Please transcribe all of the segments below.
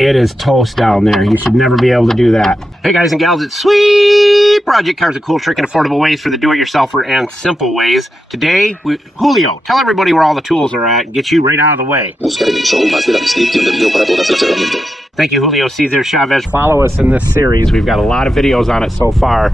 It is toast down there. You should never be able to do that. Hey guys and gals, it's Sweet Project Cars, a cool trick and affordable ways for the do-it-yourselfer and simple ways. Today, Julio, tell everybody where all the tools are at and get you right out of the way. Thank you, Julio Cesar Chavez. Follow us in this series. We've got a lot of videos on it so far.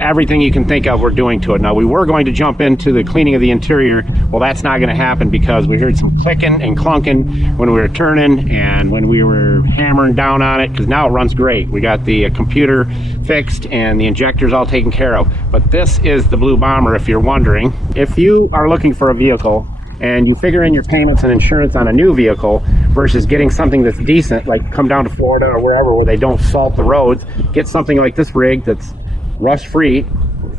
Everything you can think of we're doing to it. Now we were going to jump into the cleaning of the interior. Well, that's not going to happen because we heard some clicking and clunking when we were turning and when we were hammering down on it, because now it runs great. We got the computer fixed and the injectors all taken care of. But this is the Blue Bomber, if you're wondering. If you are looking for a vehicle and you figure in your payments and insurance on a new vehicle versus getting something that's decent, like come down to Florida or wherever where they don't salt the roads, get something like this rig that's rust-free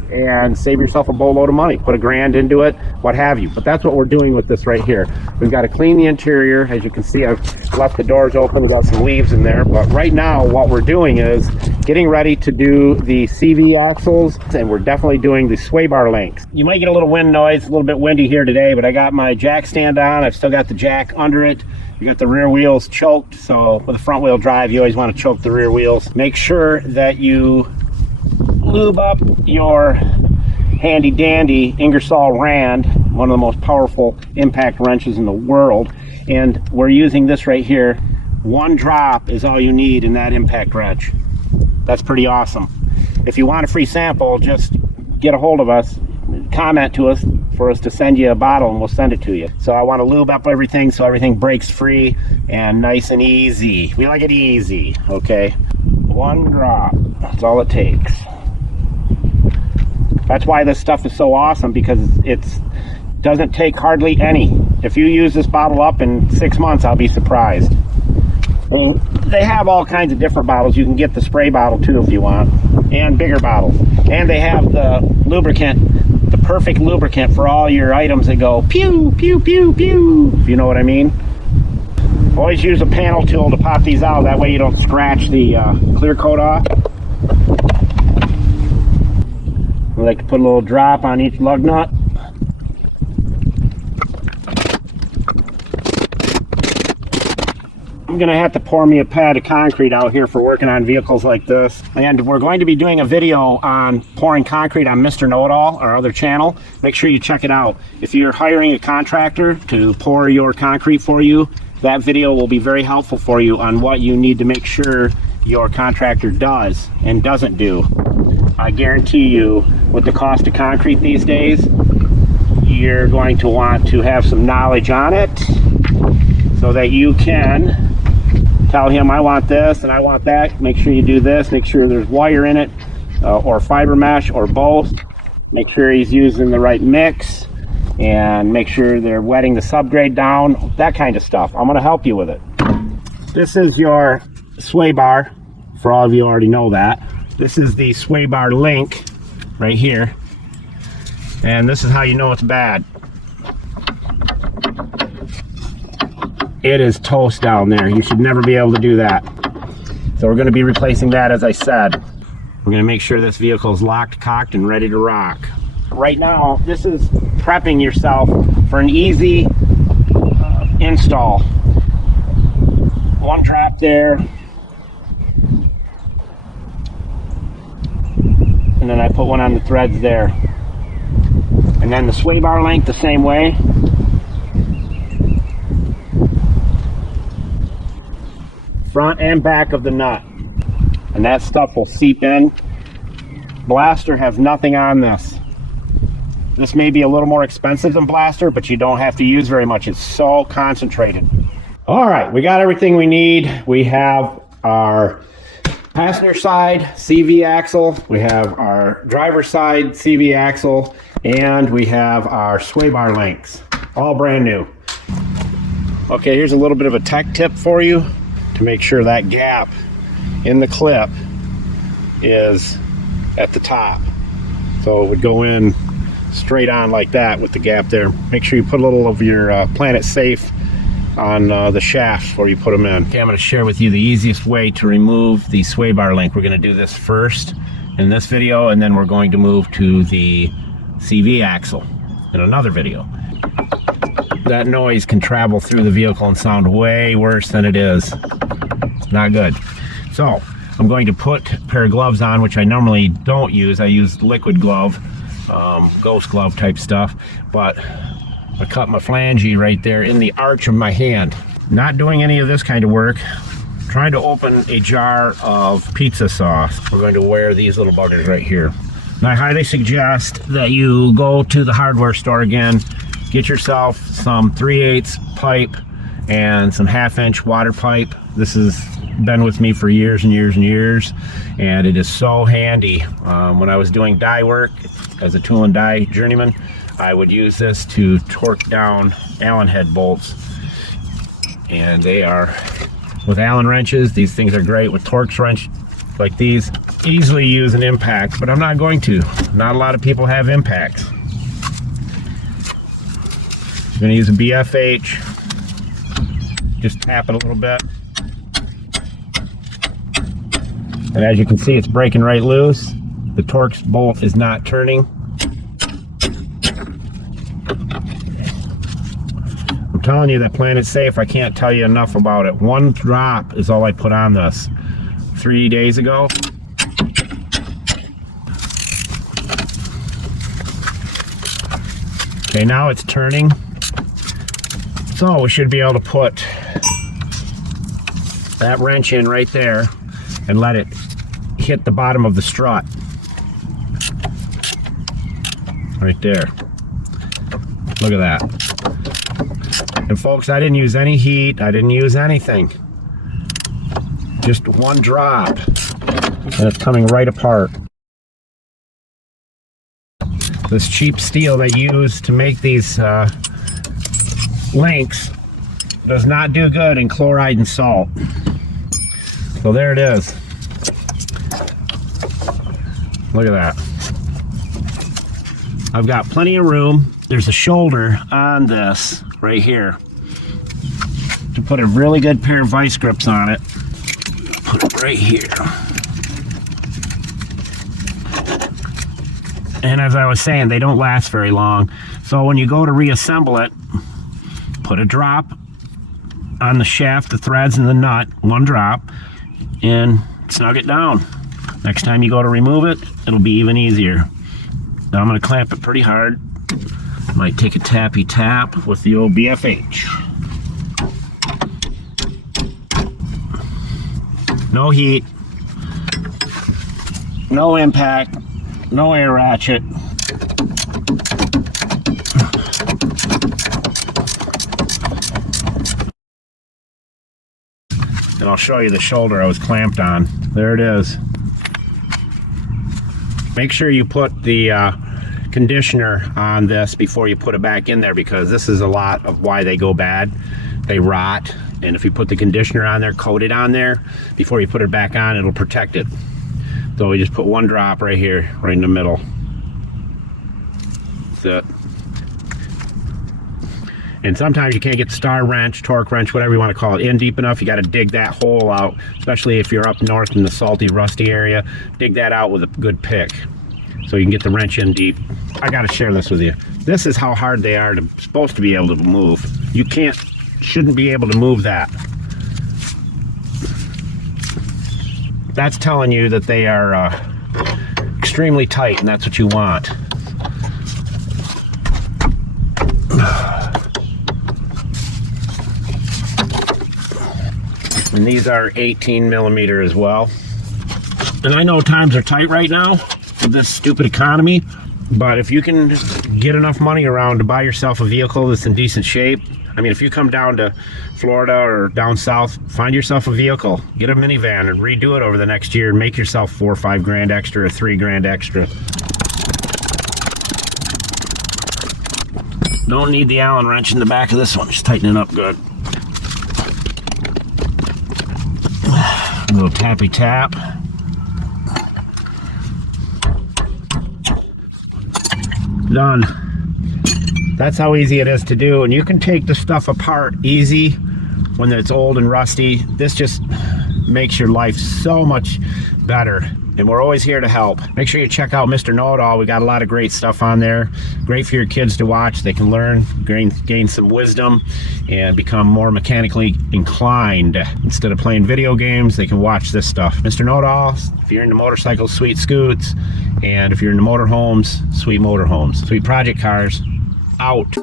and save yourself a boatload of money. Put $1,000 into it, what have you. But that's what we're doing with this right here. We've got to clean the interior. As you can see, I've left the doors open. We've got some leaves in there. But right now, what we're doing is getting ready to do the CV axles, and we're definitely doing the sway bar links. You might get a little wind noise, a little bit windy here today, but I got my jack stand on. I've still got the jack under it. You got the rear wheels choked, so with a front wheel drive, you always want to choke the rear wheels. Make sure that you lube up your handy dandy Ingersoll Rand, one of the most powerful impact wrenches in the world, and we're using this right here. One drop is all you need in that impact wrench. That's pretty awesome. If you want a free sample, just get a hold of us, comment to us for us to send you a bottle and we'll send it to you. So I want to lube up everything so everything breaks free and nice and easy. We like it easy, okay? One drop, that's all it takes. That's why this stuff is so awesome, because it doesn't take hardly any. If you use this bottle up in 6 months, I'll be surprised. Well, they have all kinds of different bottles. You can get the spray bottle too if you want, and bigger bottles. And they have the lubricant, the perfect lubricant for all your items that go pew, pew, pew, pew, if you know what I mean. Always use a panel tool to pop these out. That way you don't scratch the clear coat off. I like to put a little drop on each lug nut. I'm gonna have to pour me a pad of concrete out here for working on vehicles like this. And we're going to be doing a video on pouring concrete on Mr. Know-It-All, our other channel. Make sure you check it out. If you're hiring a contractor to pour your concrete for you, that video will be very helpful for you on what you need to make sure your contractor does and doesn't do. I guarantee you, with the cost of concrete these days, you're going to want to have some knowledge on it so that you can tell him, I want this and I want that. Make sure you do this. Make sure there's wire in it, or fiber mesh, or both. Make sure he's using the right mix, and make sure they're wetting the subgrade down, that kind of stuff. I'm going to help you with it. This is your sway bar. For all of you who already know that. This is the sway bar link right here. And this is how you know it's bad. It is toast down there. You should never be able to do that. So we're going to be replacing that, as I said. We're going to make sure this vehicle is locked, cocked, and ready to rock. Right now, this is prepping yourself for an easy install. One drop there. And then I put one on the threads there. And then the sway bar length the same way. Front and back of the nut. And that stuff will seep in. Blaster has nothing on this. This may be a little more expensive than Blaster, but you don't have to use very much. It's so concentrated. All right, we got everything we need. We have our passenger side CV axle, we have our driver side CV axle, and we have our sway bar links, all brand new. Okay, here's a little bit of a tech tip for you to make sure that gap in the clip is at the top. So it would go in straight on like that with the gap there. Make sure you put a little of your Planet Safe on the shafts before you put them in. Okay, I'm going to share with you the easiest way to remove the sway bar link. We're going to do this first in this video, and then we're going to move to the CV axle in another video. That noise can travel through the vehicle and sound way worse than it is. not good. So I'm going to put a pair of gloves on, which I normally don't use. I use liquid glove, ghost glove type stuff, but I cut my flange right there in the arch of my hand. Not doing any of this kind of work. Trying to open a jar of pizza sauce. We're going to wear these little buggers right here. And I highly suggest that you go to the hardware store again, get yourself some 3/8 pipe and some 1/2-inch water pipe. This has been with me for years and years and years, and it is so handy. When I was doing die work as a tool and die journeyman, I would use this to torque down Allen head bolts, and they are, with Allen wrenches, these things are great. With Torx wrench like these, easily use an impact, but I'm not going to. Not a lot of people have impacts. I'm going to use a BFH. Just tap it a little bit. And as you can see, it's breaking right loose. The Torx bolt is not turning. I'm telling you that Planet Safe, I can't tell you enough about it. 1 drop is all I put on this 3 days ago. Okay, now it's turning. So we should be able to put that wrench in right there and let it hit the bottom of the strut. Right there. Look at that. And folks, I didn't use any heat. I didn't use anything. Just 1 drop. And it's coming right apart. This cheap steel they use to make these links does not do good in chloride and salt. So there it is. Look at that. I've got plenty of room. There's a shoulder on this right here to put a really good pair of vice grips on it. Put it right here. And as I was saying, they don't last very long. So when you go to reassemble it, put a drop on the shaft, the threads, and the nut, 1 drop, and snug it down. Next time you go to remove it, it'll be even easier. Now I'm going to clamp it pretty hard. Might take a tappy tap with the old BFH. No heat, no impact, no air ratchet. And I'll show you the shoulder I was clamped on. There it is. Make sure you put the conditioner on this before you put it back in there, because this is a lot of why they go bad. They rot, and if you put the conditioner on there, coat it on there, before you put it back on, it'll protect it. So we just put 1 drop right here, right in the middle. That's it. And sometimes you can't get the star wrench, torque wrench, whatever you want to call it, in deep enough. You got to dig that hole out, especially if you're up north in the salty, rusty area. Dig that out with a good pick so you can get the wrench in deep. I got to share this with you. This is how hard they are supposed to be able to move. You shouldn't be able to move that. That's telling you that they are extremely tight, and that's what you want. And these are 18 millimeter as well. And I know times are tight right now with this stupid economy, but if you can get enough money around to buy yourself a vehicle that's in decent shape, I mean, if you come down to Florida or down south, find yourself a vehicle, get a minivan and redo it over the next year and make yourself 4 or 5 grand extra or 3 grand extra. Don't need the Allen wrench in the back of this one, just tighten it up good. A little tappy tap. Done. That's how easy it is to do, and you can take the stuff apart easy when it's old and rusty. This makes your life so much better. And we're always here to help. Make sure you check out Mr. Know-It-All. We got a lot of great stuff on there. Great for your kids to watch. They can learn, gain some wisdom, and become more mechanically inclined. Instead of playing video games, they can watch this stuff. Mr. Know-It-All, if you're into motorcycles, sweet scoots. And if you're into motorhomes, sweet motorhomes. Sweet project cars, out.